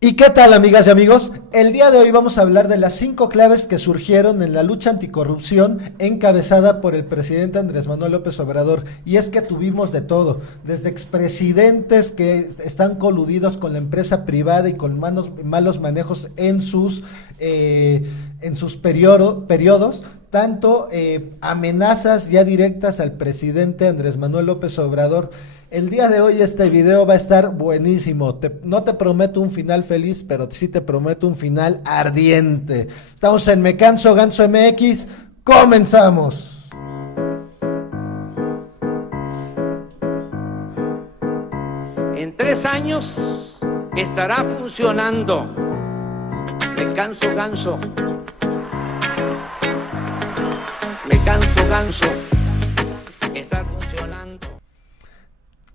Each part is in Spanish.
¿Y qué tal, amigas y amigos? El día de hoy vamos a hablar de las 5 claves que surgieron en la lucha anticorrupción encabezada por el presidente Andrés Manuel López Obrador. Y es que tuvimos de todo, desde expresidentes que están coludidos con la empresa privada y con malos manejos en sus periodos, tanto amenazas ya directas al presidente Andrés Manuel López Obrador. El día de hoy este video va a estar buenísimo. No te prometo un final feliz, pero sí te prometo un final ardiente. Estamos en Me Canso Ganso MX. ¡Comenzamos! En 3 años estará funcionando Me Canso Ganso. Me Canso Ganso. Está funcionando.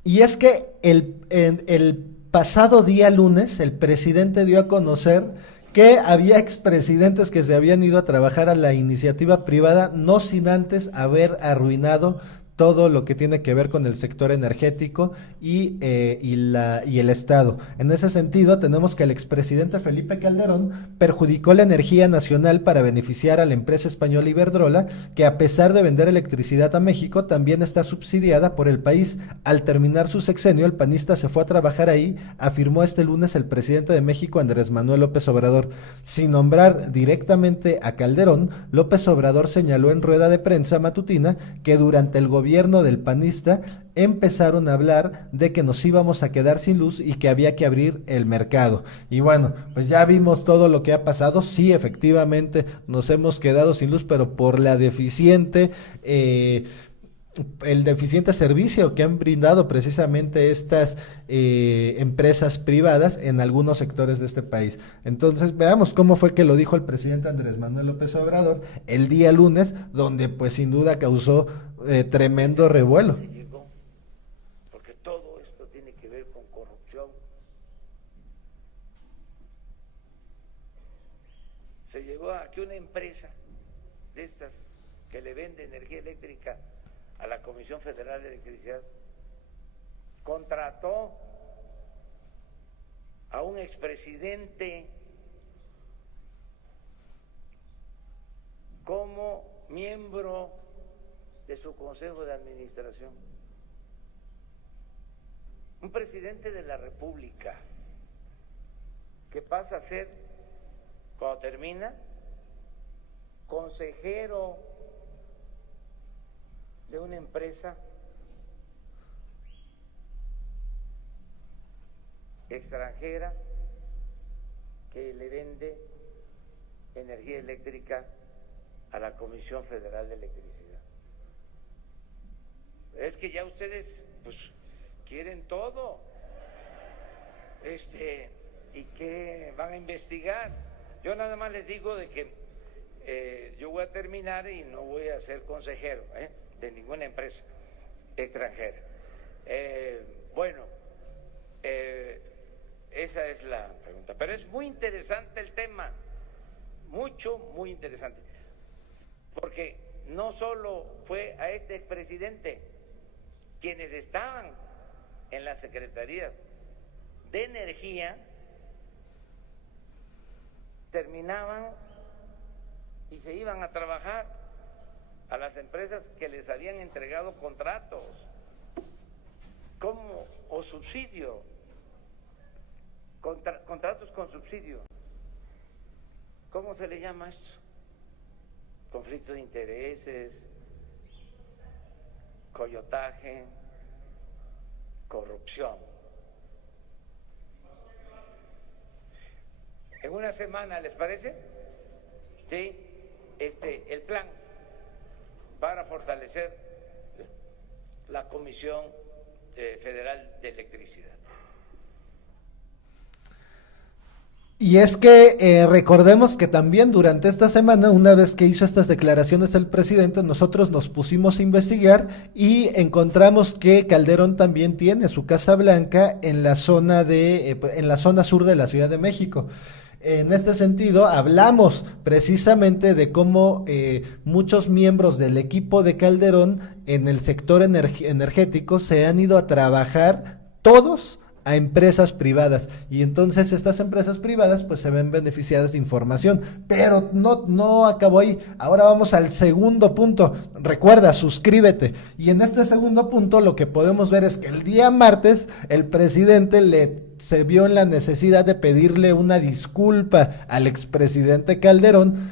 Y es que el pasado día lunes el presidente dio a conocer que había expresidentes que se habían ido a trabajar a la iniciativa privada, no sin antes haber arruinado todo lo que tiene que ver con el sector energético y el Estado. En ese sentido, tenemos que el expresidente Felipe Calderón perjudicó la energía nacional para beneficiar a la empresa española Iberdrola, que a pesar de vender electricidad a México, también está subsidiada por el país. Al terminar su sexenio, el panista se fue a trabajar ahí, afirmó este lunes el presidente de México, Andrés Manuel López Obrador. Sin nombrar directamente a Calderón, López Obrador señaló en rueda de prensa matutina que durante el gobierno del panista empezaron a hablar de que nos íbamos a quedar sin luz y que había que abrir el mercado. Y bueno, pues ya vimos todo lo que ha pasado. Sí, efectivamente nos hemos quedado sin luz, pero por la el deficiente servicio que han brindado precisamente estas empresas privadas en algunos sectores de este país. Entonces veamos cómo fue que lo dijo el presidente Andrés Manuel López Obrador el día lunes, donde pues sin duda causó tremendo revuelo. Se llegó, porque todo esto tiene que ver con corrupción. Se llegó a que una empresa de estas que le vende energía eléctrica a la Comisión Federal de Electricidad contrató a un expresidente como miembro de su consejo de administración. Un presidente de la República que pasa a ser, cuando termina, consejero de una empresa extranjera que le vende energía eléctrica a la Comisión Federal de Electricidad. Es que ya ustedes pues quieren todo, y que van a investigar. Yo nada más les digo de que yo voy a terminar y no voy a ser consejero de ninguna empresa extranjera. Esa es la pregunta. Pero es muy interesante el tema, muy interesante, porque no solo fue a este expresidente, quienes estaban en la Secretaría de Energía terminaban y se iban a trabajar a las empresas que les habían entregado contratos o subsidio, contratos con subsidio. ¿Cómo se le llama esto? Conflicto de intereses, coyotaje, corrupción. En una semana, ¿les parece? Sí, el plan para fortalecer la Comisión Federal de Electricidad. Y es que recordemos que también durante esta semana, una vez que hizo estas declaraciones el presidente, nosotros nos pusimos a investigar y encontramos que Calderón también tiene su Casa Blanca en la zona sur de la Ciudad de México. En este sentido, hablamos precisamente de cómo muchos miembros del equipo de Calderón en el sector energético se han ido a trabajar todos a empresas privadas, y entonces estas empresas privadas pues se ven beneficiadas de información, pero no acabó ahí. Ahora vamos al segundo punto. Recuerda, suscríbete. Y en este segundo punto lo que podemos ver es que el día martes el presidente se vio en la necesidad de pedirle una disculpa al expresidente Calderón,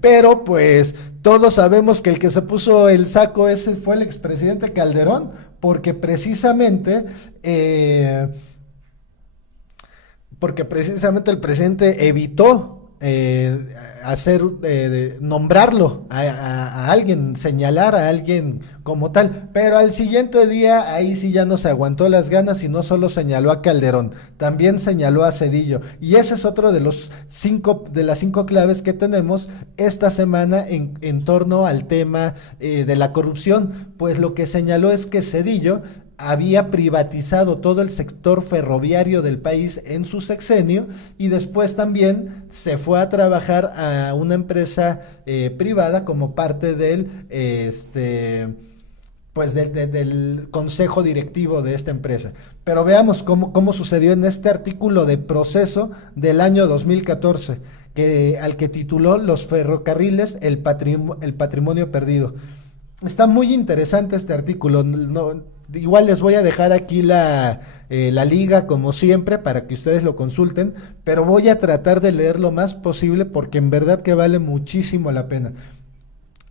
pero pues todos sabemos que el que se puso el saco ese fue el expresidente Calderón, porque precisamente el presidente evitó nombrarlo a alguien, señalar a alguien como tal, pero al siguiente día ahí sí ya no se aguantó las ganas y no solo señaló a Calderón, también señaló a Zedillo, y ese es otro de las 5 claves que tenemos esta semana en torno al tema de la corrupción. Pues lo que señaló es que Zedillo había privatizado todo el sector ferroviario del país en su sexenio, y después también se fue a trabajar a una empresa privada como parte del del consejo directivo de esta empresa. Pero veamos cómo sucedió en este artículo de Proceso del año 2014, al que tituló Los ferrocarriles, el patrimonio perdido. Está muy interesante este artículo. Igual les voy a dejar aquí la liga como siempre para que ustedes lo consulten, pero voy a tratar de leer lo más posible porque en verdad que vale muchísimo la pena.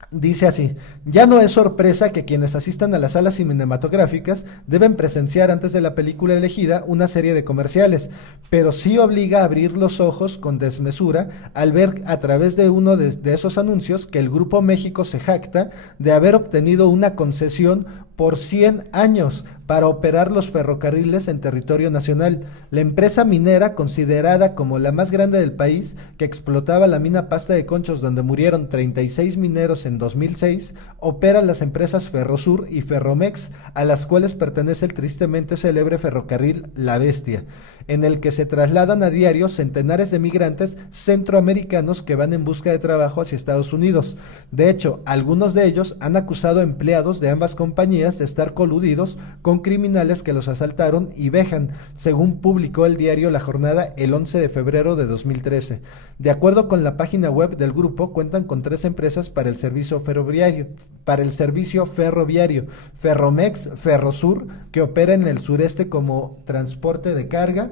Dice así: ya no es sorpresa que quienes asistan a las salas cinematográficas deben presenciar antes de la película elegida una serie de comerciales, pero sí obliga a abrir los ojos con desmesura al ver a través de uno de esos anuncios que el Grupo México se jacta de haber obtenido una concesión por 100 años para operar los ferrocarriles en territorio nacional. La empresa minera, considerada como la más grande del país, que explotaba la mina Pasta de Conchos, donde murieron 36 mineros en 2006, opera las empresas Ferrosur y Ferromex, a las cuales pertenece el tristemente célebre ferrocarril La Bestia, en el que se trasladan a diario centenares de migrantes centroamericanos que van en busca de trabajo hacia Estados Unidos. De hecho, algunos de ellos han acusado a empleados de ambas compañías de estar coludidos con criminales que los asaltaron y vejan, según publicó el diario La Jornada el 11 de febrero de 2013. De acuerdo con la página web del grupo, cuentan con 3 empresas para el servicio ferroviario: Ferromex, Ferrosur, que opera en el sureste como transporte de carga,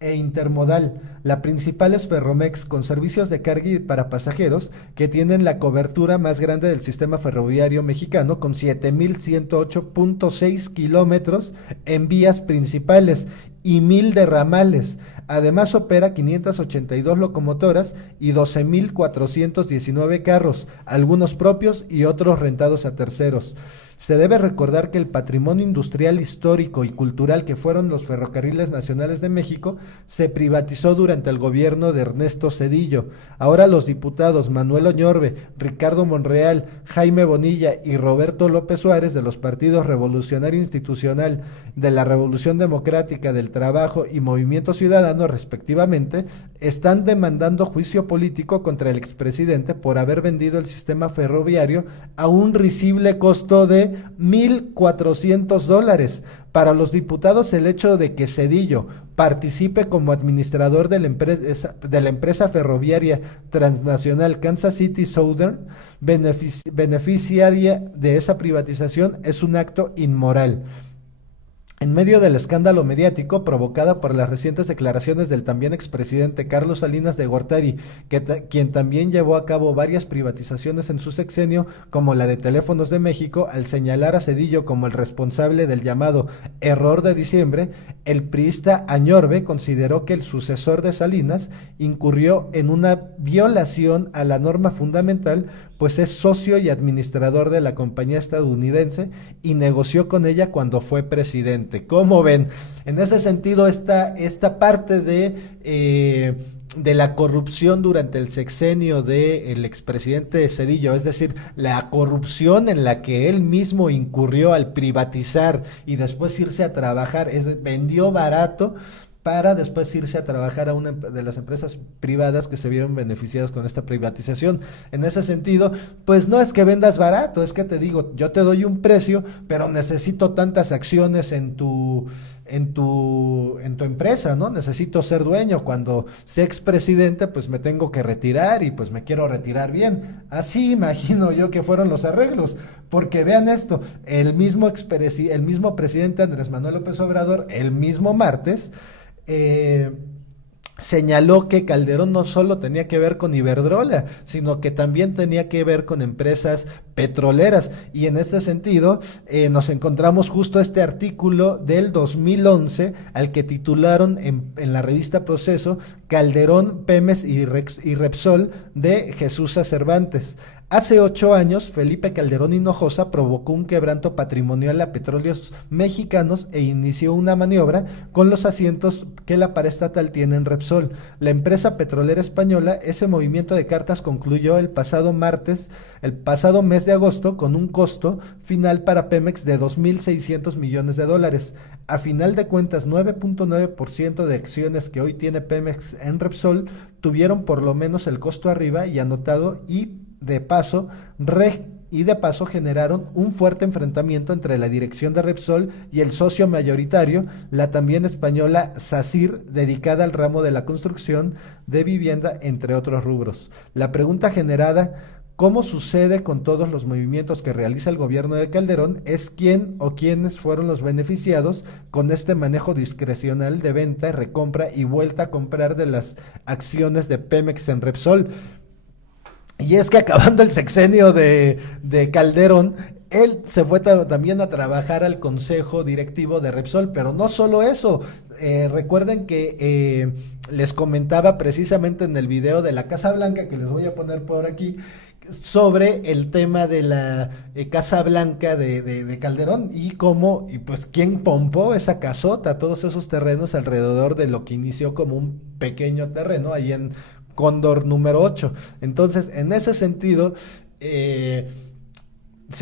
e Intermodal. La principal es Ferromex, con servicios de carga y para pasajeros, que tienen la cobertura más grande del sistema ferroviario mexicano, con 7.108.6 kilómetros en vías principales y 1,000 de ramales. Además opera 582 locomotoras y 12.419 carros, algunos propios y otros rentados a terceros. Se debe recordar que el patrimonio industrial, histórico y cultural que fueron los ferrocarriles nacionales de México se privatizó durante el gobierno de Ernesto Zedillo. Ahora los diputados Manuel Oñorbe, Ricardo Monreal, Jaime Bonilla y Roberto López Suárez, de los partidos Revolucionario Institucional, de la Revolución Democrática, del Trabajo y Movimiento Ciudadano, respectivamente, están demandando juicio político contra el expresidente por haber vendido el sistema ferroviario a un risible costo de $1,400. Para los diputados, el hecho de que Zedillo participe como administrador de la empresa ferroviaria transnacional Kansas City Southern, beneficiaria de esa privatización, es un acto inmoral. En medio del escándalo mediático provocado por las recientes declaraciones del también expresidente Carlos Salinas de Gortari, quien también llevó a cabo varias privatizaciones en su sexenio, como la de Teléfonos de México, al señalar a Zedillo como el responsable del llamado error de diciembre, el priista Añorbe consideró que el sucesor de Salinas incurrió en una violación a la norma fundamental, pues es socio y administrador de la compañía estadounidense y negoció con ella cuando fue presidente. ¿Cómo ven? En ese sentido, esta parte de la corrupción durante el sexenio del expresidente Zedillo, es decir, la corrupción en la que él mismo incurrió al privatizar y después irse a trabajar, vendió barato, para después irse a trabajar a una de las empresas privadas que se vieron beneficiadas con esta privatización. En ese sentido, pues no es que vendas barato, es que te digo, yo te doy un precio, pero necesito tantas acciones en tu empresa, ¿no? Necesito ser dueño. Cuando sé expresidente, pues me tengo que retirar y pues me quiero retirar bien. Así imagino yo que fueron los arreglos, porque vean esto, el mismo presidente Andrés Manuel López Obrador, el mismo martes, señaló que Calderón no solo tenía que ver con Iberdrola, sino que también tenía que ver con empresas petroleras. Y en este sentido, nos encontramos justo este artículo del 2011, al que titularon en la revista Proceso, Calderón, Pemex y Repsol, de Jesús Cervantes. Hace 8 años, Felipe Calderón Hinojosa provocó un quebranto patrimonial a petróleos mexicanos e inició una maniobra con los asientos que la paraestatal tiene en Repsol. La empresa petrolera española, ese movimiento de cartas concluyó el pasado mes de agosto, con un costo final para Pemex de $2.600 millones. A final de cuentas, 9.9% de acciones que hoy tiene Pemex en Repsol tuvieron por lo menos el costo arriba y anotado, y de paso generaron un fuerte enfrentamiento entre la dirección de Repsol y el socio mayoritario, la también española SACIR, dedicada al ramo de la construcción de vivienda, entre otros rubros. La pregunta generada, ¿cómo sucede con todos los movimientos que realiza el gobierno de Calderón?, es quién o quiénes fueron los beneficiados con este manejo discrecional de venta, recompra y vuelta a comprar de las acciones de Pemex en Repsol. Y es que acabando el sexenio de Calderón, él se fue también a trabajar al consejo directivo de Repsol, pero no solo eso. Recuerden que les comentaba precisamente en el video de la Casa Blanca, que les voy a poner por aquí, sobre el tema de la Casa Blanca de Calderón y cómo, y pues quién pompó esa casota, todos esos terrenos alrededor de lo que inició como un pequeño terreno ahí en Cóndor número 8. Entonces, en ese sentido, se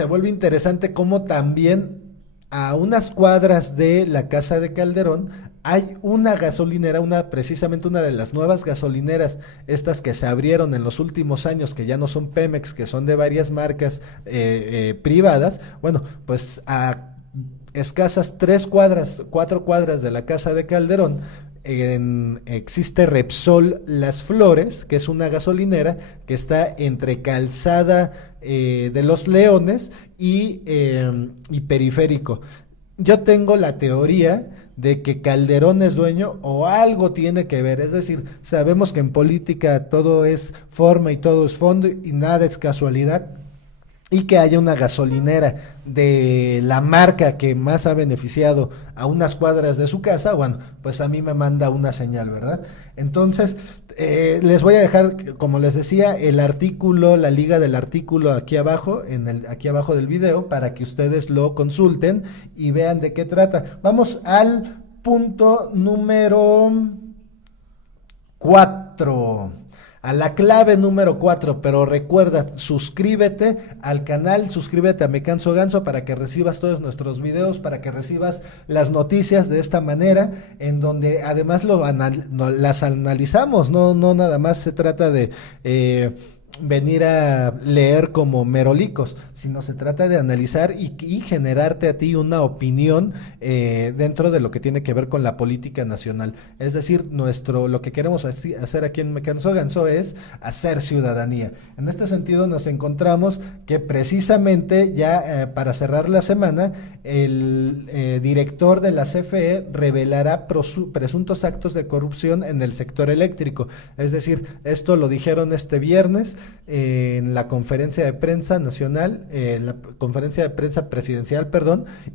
vuelve interesante cómo también a unas cuadras de la casa de Calderón hay una gasolinera, precisamente una de las nuevas gasolineras, estas que se abrieron en los últimos años, que ya no son Pemex, que son de varias marcas privadas. Bueno, pues a escasas 4 cuadras de la casa de Calderón, existe Repsol Las Flores, que es una gasolinera que está entre Calzada de los Leones y Periférico. Yo tengo la teoría de que Calderón es dueño o algo tiene que ver, es decir, sabemos que en política todo es forma y todo es fondo y nada es casualidad. Y que haya una gasolinera de la marca que más ha beneficiado a unas cuadras de su casa, bueno, pues a mí me manda una señal, ¿verdad? Entonces, les voy a dejar, como les decía, el artículo, la liga del artículo aquí abajo, aquí abajo del video, para que ustedes lo consulten y vean de qué trata. Vamos al punto número 4. A la clave número 4, pero recuerda, suscríbete al canal, suscríbete a Me Canso Ganso para que recibas todos nuestros videos, para que recibas las noticias de esta manera, en donde además las analizamos, no nada más se trata de venir a leer como merolicos, sino se trata de analizar y generarte a ti una opinión dentro de lo que tiene que ver con la política nacional. Es decir, lo que queremos hacer aquí en Me Canso Ganso es hacer ciudadanía. En este sentido nos encontramos que precisamente ya para cerrar la semana, el director de la CFE revelará presuntos actos de corrupción en el sector eléctrico. Es decir, esto lo dijeron este viernes en la conferencia de prensa nacional, la conferencia de prensa presidencial,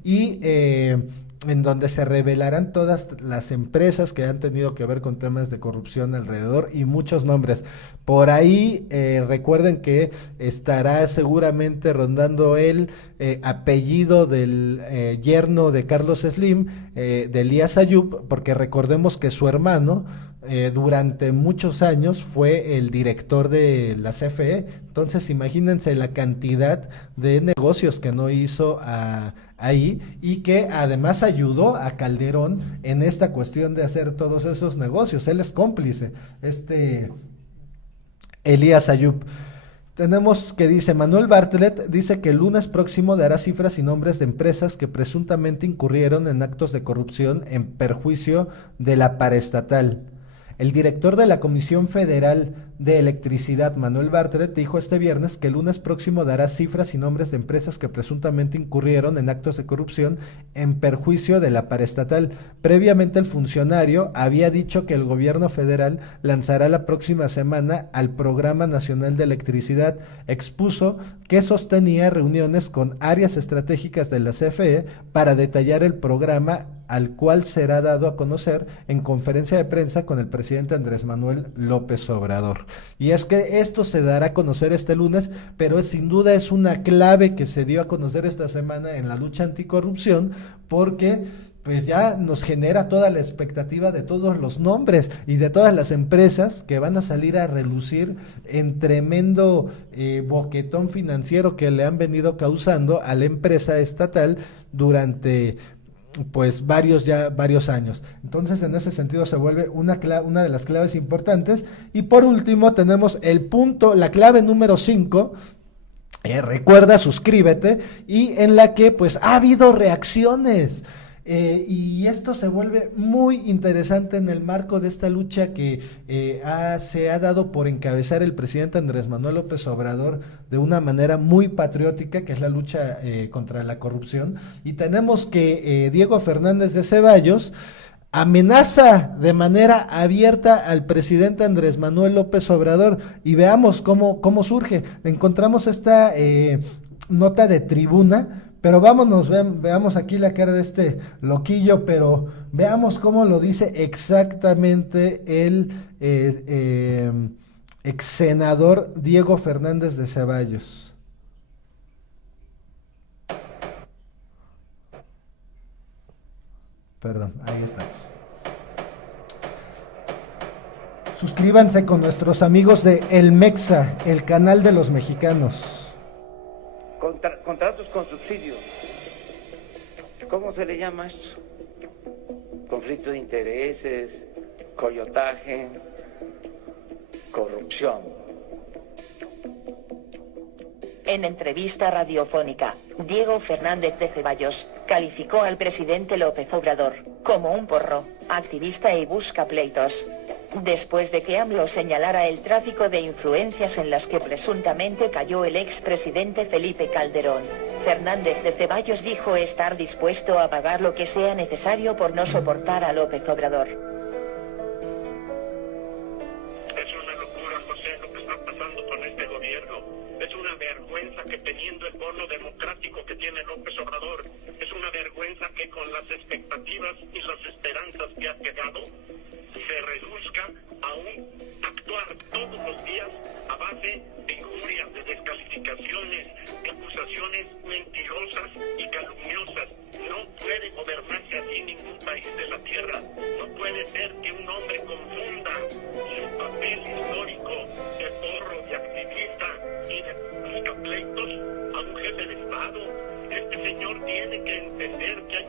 y en donde se revelarán todas las empresas que han tenido que ver con temas de corrupción alrededor y muchos nombres. Por ahí recuerden que estará seguramente rondando el apellido del yerno de Carlos Slim, de Elías Ayub, porque recordemos que su hermano durante muchos años fue el director de la CFE. Entonces imagínense la cantidad de negocios que no hizo a ahí, y que además ayudó a Calderón en esta cuestión de hacer todos esos negocios. Él es cómplice, Elías Ayub. Tenemos que dice, Manuel Bartlett dice que el lunes próximo dará cifras y nombres de empresas que presuntamente incurrieron en actos de corrupción en perjuicio de la paraestatal. El director de la Comisión Federal de Electricidad, Manuel Bartlett, dijo este viernes que el lunes próximo dará cifras y nombres de empresas que presuntamente incurrieron en actos de corrupción en perjuicio de la paraestatal. Previamente, el funcionario había dicho que el gobierno federal lanzará la próxima semana al Programa Nacional de Electricidad. Expuso que sostenía reuniones con áreas estratégicas de la CFE para detallar el programa, al cual será dado a conocer en conferencia de prensa con el presidente Andrés Manuel López Obrador. Y es que esto se dará a conocer este lunes, pero sin duda es una clave que se dio a conocer esta semana en la lucha anticorrupción, porque pues ya nos genera toda la expectativa de todos los nombres y de todas las empresas que van a salir a relucir en tremendo boquetón financiero que le han venido causando a la empresa estatal durante pues varios años. Entonces, en ese sentido se vuelve una de las claves importantes. Y por último tenemos la clave número 5, recuerda, suscríbete, y en la que pues ha habido reacciones. Y esto se vuelve muy interesante en el marco de esta lucha que se ha dado por encabezar el presidente Andrés Manuel López Obrador de una manera muy patriótica, que es la lucha contra la corrupción. Y tenemos que Diego Fernández de Ceballos amenaza de manera abierta al presidente Andrés Manuel López Obrador, y veamos cómo surge. Encontramos esta nota de Tribuna. Pero veamos aquí la cara de este loquillo, pero veamos cómo lo dice exactamente el ex senador Diego Fernández de Ceballos. Perdón, ahí estamos. Suscríbanse con nuestros amigos de El Mexa, el canal de los mexicanos. Contratos con subsidio. ¿Cómo se le llama esto? Conflicto de intereses, coyotaje, corrupción. En entrevista radiofónica, Diego Fernández de Ceballos calificó al presidente López Obrador como un porro, activista y busca pleitos. Después de que AMLO señalara el tráfico de influencias en las que presuntamente cayó el expresidente Felipe Calderón, Fernández de Ceballos dijo estar dispuesto a pagar lo que sea necesario por no soportar a López Obrador. Es una locura, José, lo que está pasando con este gobierno. Es una vergüenza que teniendo el bono democrático que tiene López Obrador, es una vergüenza que con las expectativas y las esperanzas que ha quedado, se reduzca a un actuar todos los días a base de injurias, de descalificaciones, de acusaciones mentirosas y calumniosas. No puede gobernarse así ningún país de la tierra. No puede ser que un hombre confunda su papel histórico de porro, de activista y de buscapleitos a un jefe de Estado. Este señor tiene que entender que hay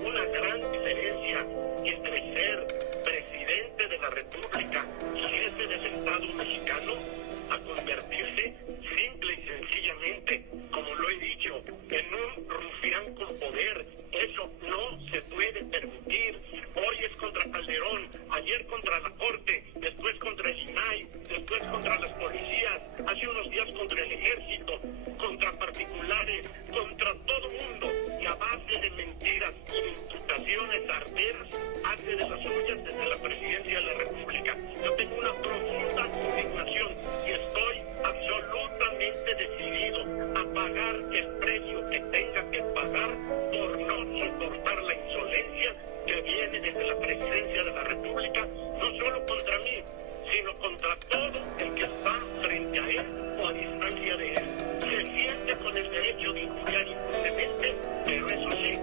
una gran diferencia entre ser presidente de la República y jefe del Estado mexicano a convertirse simple y sencillamente, como lo he dicho, en un rufián con poder. Eso no se puede permitir. Hoy es contra Calderón, ayer contra la Corte, después contra el INAI, después contra las policías, hace unos días contra el ejército, contra particulares, contra todo mundo, y a base de mentiras y de imputaciones arteras hace de las suyas desde la presidencia de la República. Yo tengo una profunda indignación y estoy absolutamente decidido a pagar el precio que tenga que pagar por no soportar la insolencia que viene desde la presidencia de la República, no solo contra mí, sino contra todo el que está frente a él o a distancia de él. Se siente con el derecho de injuriar impunemente, pero eso sí,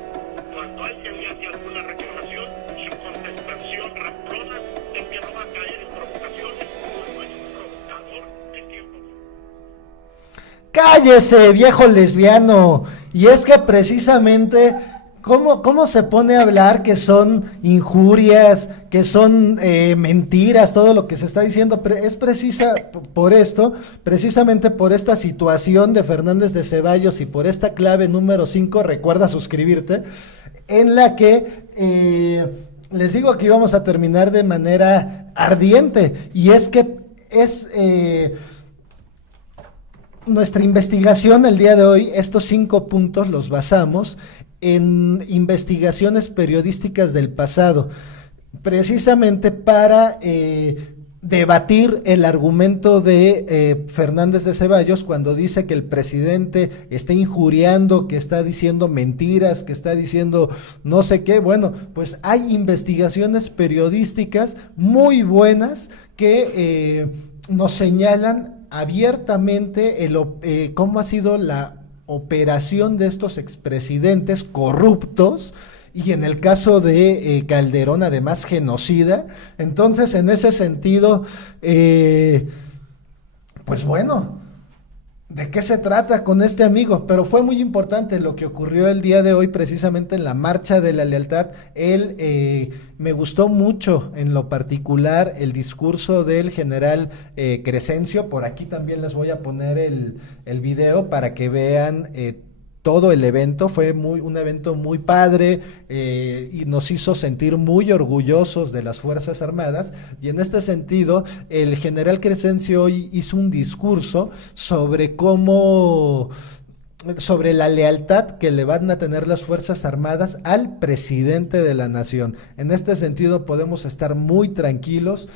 cuando alguien me hace alguna reclamación, su contestación ramplona es que no va a caer en provocaciones, no es un provocador de tiempo. ¡Cállese, viejo lesbiano! Y es que precisamente, ¿cómo se pone a hablar que son injurias, que son mentiras, todo lo que se está diciendo? Es por esto, precisamente por esta situación de Fernández de Ceballos y por esta clave número 5, recuerda suscribirte, en la que les digo que íbamos a terminar de manera ardiente, y es que nuestra investigación el día de hoy, estos 5 puntos los basamos en investigaciones periodísticas del pasado, precisamente para debatir el argumento de Fernández de Ceballos cuando dice que el presidente está injuriando, que está diciendo mentiras, que está diciendo no sé qué. Bueno, pues hay investigaciones periodísticas muy buenas que nos señalan abiertamente cómo ha sido la operación de estos expresidentes corruptos, y en el caso de Calderón, además genocida. Entonces, en ese sentido, pues bueno, ¿de qué se trata con este amigo? Pero fue muy importante lo que ocurrió el día de hoy, precisamente en la Marcha de la Lealtad. Me gustó mucho, en lo particular, el discurso del general Crescencio. Por aquí también les voy a poner el video para que vean todo el evento. Fue un evento muy padre, y nos hizo sentir muy orgullosos de las Fuerzas Armadas, y en este sentido el general Crescencio hoy hizo un discurso sobre la lealtad que le van a tener las Fuerzas Armadas al presidente de la nación. En este sentido podemos estar muy tranquilos.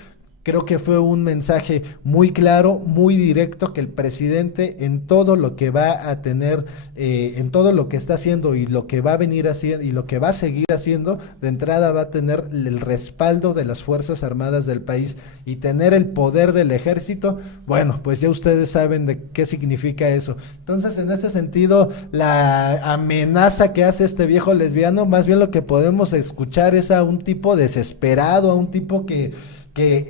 Creo que fue un mensaje muy claro, muy directo, que el presidente, en todo lo que va a tener, en todo lo que está haciendo y lo que va a venir haciendo y lo que va a seguir haciendo, de entrada va a tener el respaldo de las Fuerzas Armadas del país, y tener el poder del ejército. Bueno, pues ya ustedes saben de qué significa eso. Entonces, en ese sentido, la amenaza que hace este viejo lesbiano, más bien lo que podemos escuchar es a un tipo desesperado, a un tipo que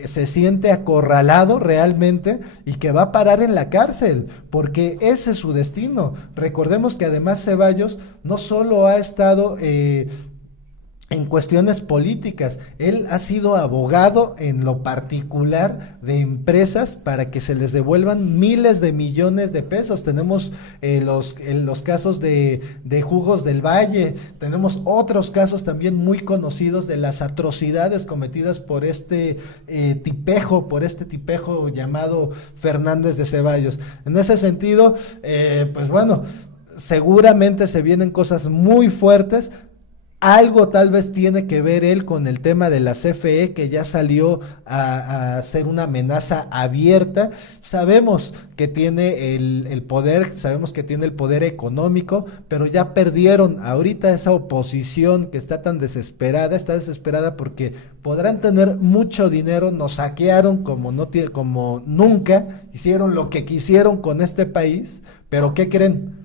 se siente acorralado realmente y que va a parar en la cárcel, porque ese es su destino. Recordemos que además Ceballos no solo ha estado en cuestiones políticas, él ha sido abogado en lo particular de empresas para que se les devuelvan miles de millones de pesos. Tenemos los casos de Jugos del Valle, tenemos otros casos también muy conocidos de las atrocidades cometidas por este tipejo llamado Fernández de Ceballos. En ese sentido, pues bueno, seguramente se vienen cosas muy fuertes. Algo tal vez tiene que ver él con el tema de la CFE, que ya salió a ser una amenaza abierta. Sabemos que tiene el poder, sabemos que tiene el poder económico, pero ya perdieron ahorita esa oposición que está desesperada porque podrán tener mucho dinero, nos saquearon como nunca, hicieron lo que quisieron con este país, pero ¿qué creen?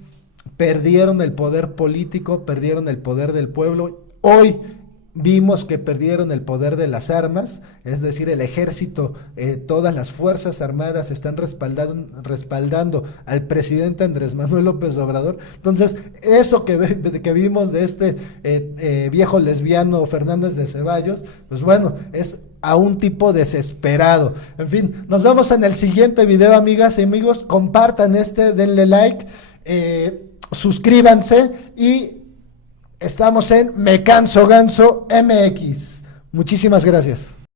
Perdieron el poder político, perdieron el poder del pueblo. Hoy vimos que perdieron el poder de las armas, es decir, el ejército, todas las Fuerzas Armadas están respaldando al presidente Andrés Manuel López Obrador. Entonces, eso que vimos de este viejo lesbiano Fernández de Ceballos, pues bueno, es a un tipo desesperado. En fin, nos vemos en el siguiente video, amigas y amigos. Compartan denle like, suscríbanse, y estamos en Me Canso Ganso MX. Muchísimas gracias.